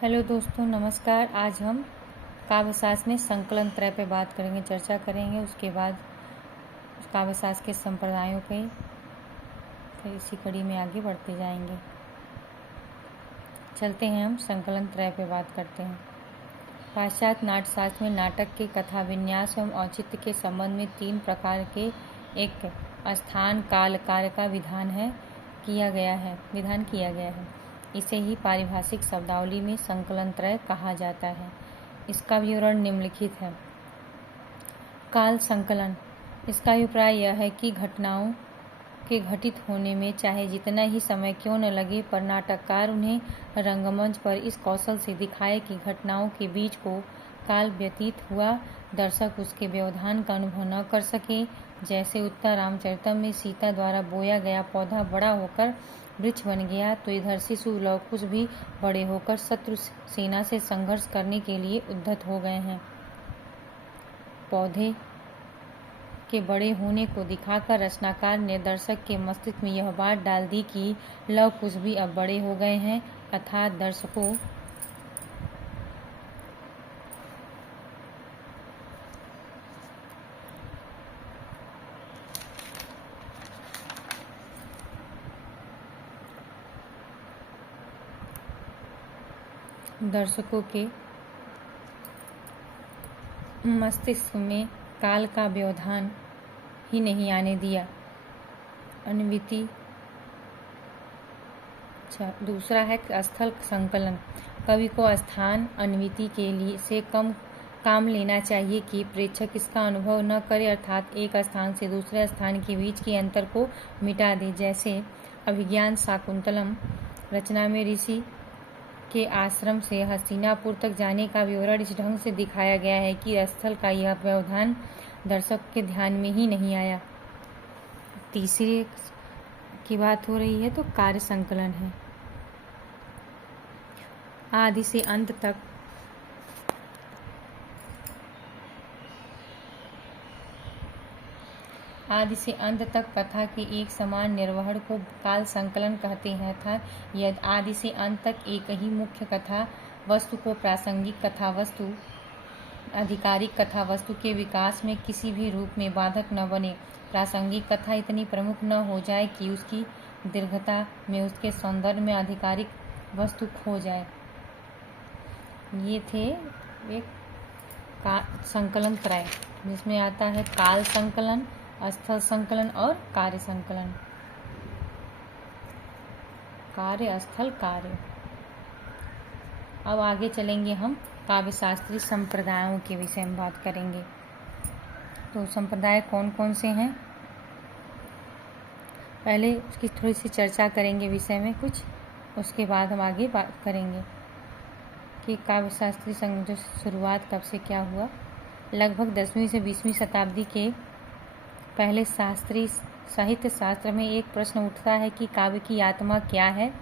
Hello दोस्तों, नमस्कार। आज हम काव्यशास्त्र में संकलन त्रय पे बात करेंगे, चर्चा करेंगे। उसके बाद काव्यशास्त्र के संप्रदायों पे फिर इसी कड़ी में आगे बढ़ते जाएंगे। चलते हैं, हम संकलन त्रय पे बात करते हैं। पाश्चात्य नाट्यशास्त्र में नाटक के कथा विन्यास एवं औचित्य के संबंध में 3 प्रकार के एक स्थान काल कार्य का विधान किया गया है। इसे ही पारिभाषिक शब्दावली में संकलन त्रय कहा जाता है। इसका विवरण निम्नलिखित है। काल संकलन, इसका अभिप्राय यह है कि घटनाओं के घटित होने में चाहे जितना ही समय क्यों न लगे, पर नाटककार उन्हें रंगमंच पर इस कौशल से दिखाए कि घटनाओं के बीच को काल व्यतीत हुआ, दर्शक उसके व्यवधान का अनुभव न कर सके। जैसे उत्तर रामचरितम में सीता द्वारा बोया गया पौधा बड़ा होकर वृक्ष बन गया, तो इधर शिशु लव कुश भी बड़े होकर शत्रु सेना से संघर्ष करने के लिए उद्यत हो गए हैं। पौधे के बड़े होने को दिखाकर रचनाकार ने दर्शक के मस्तिष्क में यह बात डाल दी कि लव कुश भी अब बड़े हो गए हैं, अर्थात दर्शकों के मस्तिष्क में काल का व्यवधान ही नहीं आने दिया। अन्विति। दूसरा है स्थल संकलन। कवि को स्थान अन्विति के लिए से कम काम लेना चाहिए कि प्रेक्षक इसका अनुभव न करे, अर्थात एक स्थान से दूसरे स्थान के बीच के अंतर को मिटा दे। जैसे अभिज्ञान शाकुंतलम रचना में ऋषि के आश्रम से हस्तिनापुर तक जाने का विवरण इस ढंग से दिखाया गया है कि स्थल का यह व्यवधान दर्शक के ध्यान में ही नहीं आया। तीसरे की बात हो रही है तो कार्य संकलन है। आदि से अंत तक कथा के एक समान निर्वहन को काल संकलन कहते हैं। अर्थात यदि आदि से अंत तक एक ही मुख्य कथा वस्तु को प्रासंगिक कथा वस्तु आधिकारिक कथा वस्तु के विकास में किसी भी रूप में बाधक न बने, प्रासंगिक कथा इतनी प्रमुख न हो जाए कि उसकी दीर्घता में उसके सौंदर्य में आधिकारिक वस्तु खो जाए। ये थे एक संकलन त्रय, जिसमें आता है काल संकलन, स्थल संकलन और कार्य संकलन। कार्य, स्थल, कार्य। अब आगे चलेंगे, हम काव्यशास्त्रीय संप्रदायों के विषय में बात करेंगे। तो संप्रदाय कौन कौन से हैं, पहले उसकी थोड़ी सी चर्चा करेंगे विषय में कुछ, उसके बाद हम आगे बात करेंगे कि काव्यशास्त्रीय संघ जो शुरुआत कब से क्या हुआ। लगभग 10वीं से 20वीं शताब्दी के पहले शास्त्रीय साहित्य शास्त्र में एक प्रश्न उठता है कि काव्य की आत्मा क्या है।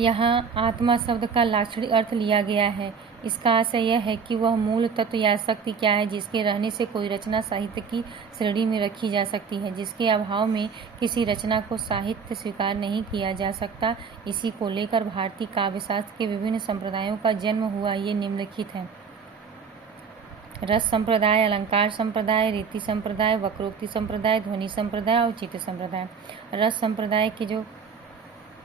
यहाँ आत्मा शब्द का लाक्षणिक अर्थ लिया गया है। इसका आशय यह है कि वह मूल तत्व या शक्ति क्या है जिसके रहने से कोई रचना साहित्य की श्रेणी में रखी जा सकती है, जिसके अभाव में किसी रचना को साहित्य स्वीकार नहीं किया जा सकता। इसी को लेकर भारतीय काव्यशास्त्र के विभिन्न संप्रदायों का जन्म हुआ। ये निम्नलिखित हैं: रस संप्रदाय, अलंकार संप्रदाय, रीति संप्रदाय, वक्रोक्ति संप्रदाय, ध्वनि संप्रदाय और चित्त संप्रदाय। रस संप्रदाय के जो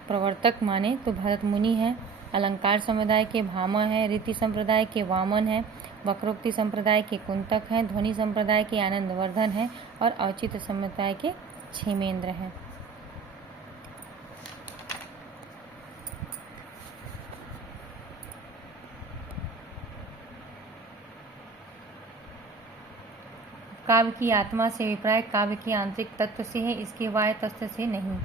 प्रवर्तक माने तो भरत मुनि हैं, अलंकार संप्रदाय के भामा हैं, रीति संप्रदाय के वामन हैं, वक्रोक्ति संप्रदाय के कुंतक हैं, ध्वनि संप्रदाय के आनंदवर्धन हैं और औचित्य संप्रदाय के क्षेमेंद्र हैं। काव्य की आत्मा से अभिप्राय काव्य के आंतरिक तत्व से है, इसके बाह्य तत्व से नहीं।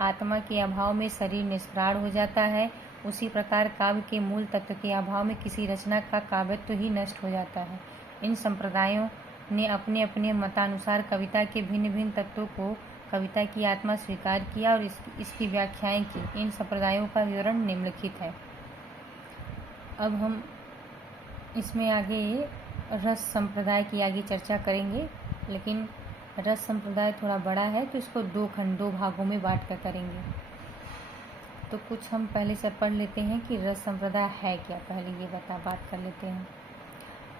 आत्मा के अभाव में शरीर निष्प्राण हो जाता है, उसी प्रकार काव्य के मूल तत्व के अभाव में किसी रचना का काव्यत्व ही नष्ट हो जाता है। इन संप्रदायों ने अपने अपने मतानुसार कविता के भिन्न भिन्न तत्वों को कविता की आत्मा स्वीकार किया और इसकी व्याख्याएं की। इन संप्रदायों का विवरण निम्नलिखित है। अब हम इसमें आगे रस संप्रदाय की आगे चर्चा करेंगे, लेकिन रस संप्रदाय थोड़ा बड़ा है तो इसको दो भागों में बांट कर करेंगे। तो कुछ हम पहले से पढ़ लेते हैं कि रस संप्रदाय है क्या, पहले ये बात कर लेते हैं।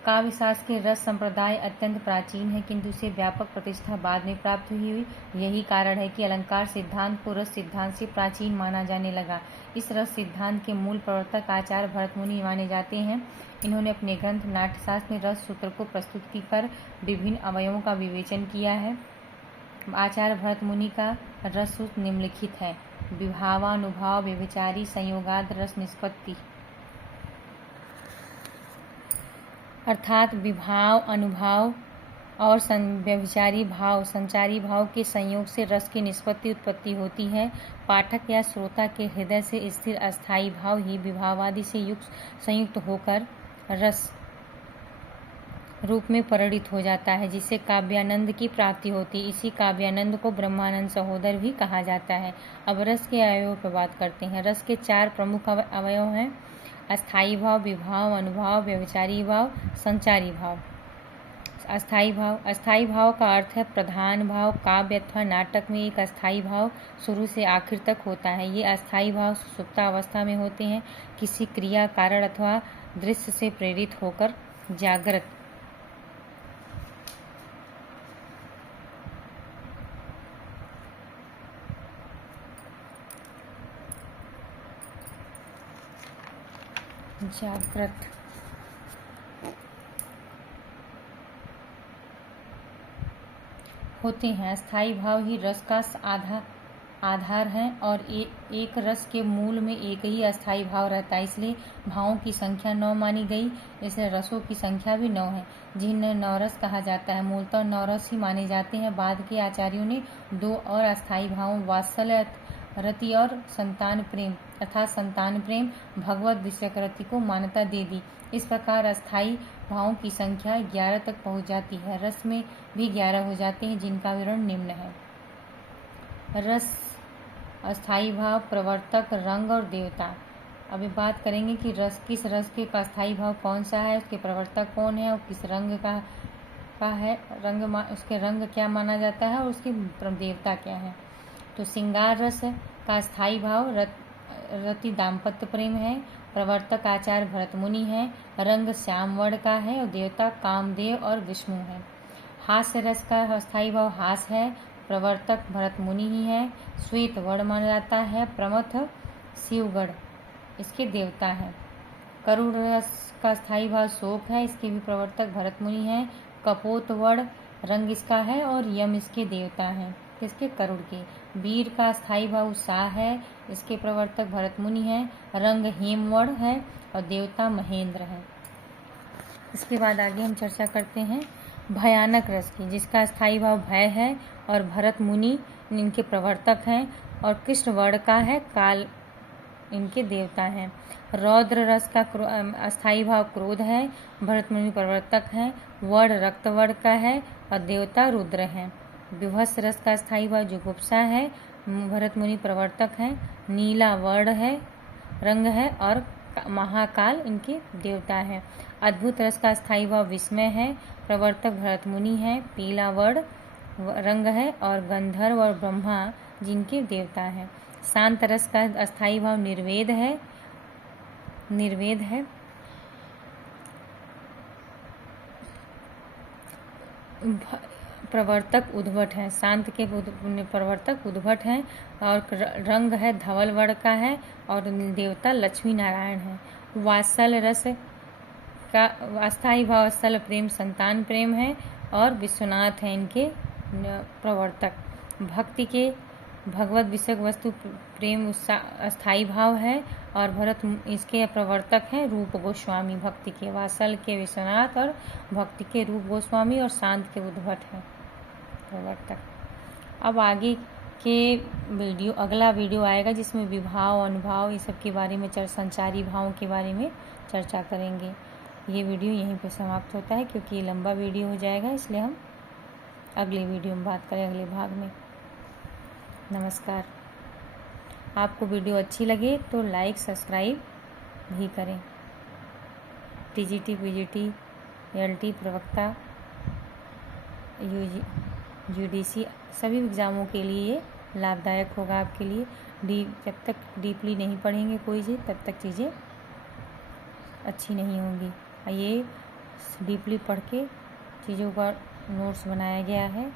काव्य शास्त्र के रस संप्रदाय अत्यंत प्राचीन है, किंतु इसे व्यापक प्रतिष्ठा बाद में प्राप्त हुई। यही कारण है कि अलंकार सिद्धांत को रस सिद्धांत से प्राचीन माना जाने लगा। इस रस सिद्धांत के मूल प्रवर्तक आचार्य भरत मुनि माने जाते हैं। इन्होंने अपने ग्रंथ नाट्यशास्त्र में रस सूत्र को प्रस्तुत कर विभिन्न अवयवों का विवेचन किया है। आचार्य भरत मुनि का रस सूत्र निम्नलिखित है। विभावानुभाव व्यभिचारी संयोगाद रस निष्पत्ति, अर्थात विभाव, अनुभाव और व्यभिचारी भाव, संचारी भाव के संयोग से रस की निष्पत्ति उत्पत्ति होती है। पाठक या श्रोता के हृदय से स्थिर अस्थायी भाव ही विभावादि से संयुक्त होकर रस रूप में परिणित हो जाता है, जिससे काव्यानंद की प्राप्ति होती है। इसी काव्यानंद को ब्रह्मानंद सहोदर भी कहा जाता है। अब रस के अवयवों पर बात करते हैं। रस के 4 प्रमुख अवयव हैं: अस्थायी भाव, विभाव, अनुभाव, व्यभिचारी भाव, संचारी भाव। अस्थायी भाव का अर्थ है प्रधान भाव। काव्य अथवा नाटक में एक अस्थायी भाव शुरू से आखिर तक होता है। ये अस्थायी भाव सुप्तावस्था में होते हैं, किसी क्रिया, कारण अथवा दृश्य से प्रेरित होकर जागृत होते हैं। अस्थायी भाव ही रस का आधार है और एक रस के मूल में एक ही अस्थायी भाव रहता है, इसलिए भावों की संख्या 9 मानी गई। इसलिए रसों की संख्या भी 9 है, जिन्हें नवरस कहा जाता है। मूलतः 9 रस ही माने जाते हैं। बाद के आचार्यों ने 2 और अस्थायी भावों वात्सल्य रति और संतान प्रेम अर्थात संतान प्रेम भगवत विषयक रति को मान्यता दे दी। इस प्रकार अस्थायी भावों की संख्या 11 तक पहुंच जाती है। रस में भी 11 हो जाते हैं, जिनका विवरण निम्न है। रस, अस्थायी भाव, प्रवर्तक, रंग और देवता। अभी बात करेंगे कि किस रस के अस्थायी भाव कौन सा है, उसके प्रवर्तक कौन है और किस रंग का है, उसके रंग क्या माना जाता है और उसके देवता क्या है। तो श्रृंगार रस का स्थायी भाव रति दाम्पत्य प्रेम है। प्रवर्तक आचार्य भरत मुनि है। रंग श्याम वर्ण का है और देवता कामदेव और विष्णु है। हास्य रस का अस्थायी भाव हास है। प्रवर्तक भरत मुनि ही है। श्वेत वर्ण माना जाता है। प्रमथ शिवगढ़ इसके देवता है। करुण रस का स्थायी भाव शोक है। इसके भी प्रवर्तक भरत मुनि है। कपोत वर्ण रंग इसका है और यम इसके देवता हैं, इसके करुण के। वीर का स्थायी भाव उत्साह है। इसके प्रवर्तक भरत मुनि है। रंग हेमवर्ण है और देवता महेंद्र है। इसके बाद आगे हम चर्चा करते हैं भयानक रस की, जिसका स्थायी भाव भय है और भरत मुनि इनके प्रवर्तक हैं और कृष्ण वर्ण का है। काल इनके देवता हैं। रौद्र रस का अस्थायी भाव क्रोध है। भरत मुनि प्रवर्तक हैं। वर्ण रक्त वर्ण का है और देवता रुद्र हैं। विभत्स रस का स्थायी भाव जुगुप्सा है। भरत मुनि प्रवर्तक हैं। नीला वर्ण है, रंग है और महाकाल इनके देवता है। अद्भुत रस का स्थायी भाव विस्मय है। प्रवर्तक भरत मुनि है। पीला वर्ण रंग है और गंधर्व और ब्रह्मा जिनके देवता हैं। शांत रस का अस्थायी भाव निर्वेद है। प्रवर्तक उद्भट है। शांत के प्रवर्तक उद्भट हैं और रंग है धवल वर्ण का है और देवता लक्ष्मी नारायण है। वात्सल्य रस का अस्थायी भाव वात्सल्य प्रेम संतान प्रेम है और विश्वनाथ है इनके प्रवर्तक। भक्ति के भगवत विषयक वस्तु प्रेम अस्थायी भाव है और भरत इसके प्रवर्तक हैं रूप गोस्वामी। भक्ति के वात्सल्य के विश्वनाथ और भक्ति के रूप गोस्वामी और शांत के उद्भट हैं प्रवर्तक। अब आगे के अगला वीडियो आएगा जिसमें विभाव, अनुभाव, ये सब के बारे में संचारी भावों के बारे में चर्चा करेंगे। ये वीडियो यहीं पे समाप्त होता है क्योंकि ये लंबा वीडियो हो जाएगा, इसलिए हम अगले वीडियो में बात करें, अगले भाग में। नमस्कार। आपको वीडियो अच्छी लगे तो लाइक सब्सक्राइब भी करें। टीजीटी, पीजीटी, एलटी, प्रवक्ता, यूजीसी सभी एग्ज़ामों के लिए लाभदायक होगा आपके लिए। जब तक डीपली नहीं पढ़ेंगे कोई चीज़ तब तक चीज़ें अच्छी नहीं होंगी। ये डीपली पढ़ के चीज़ों का नोट्स बनाया गया है।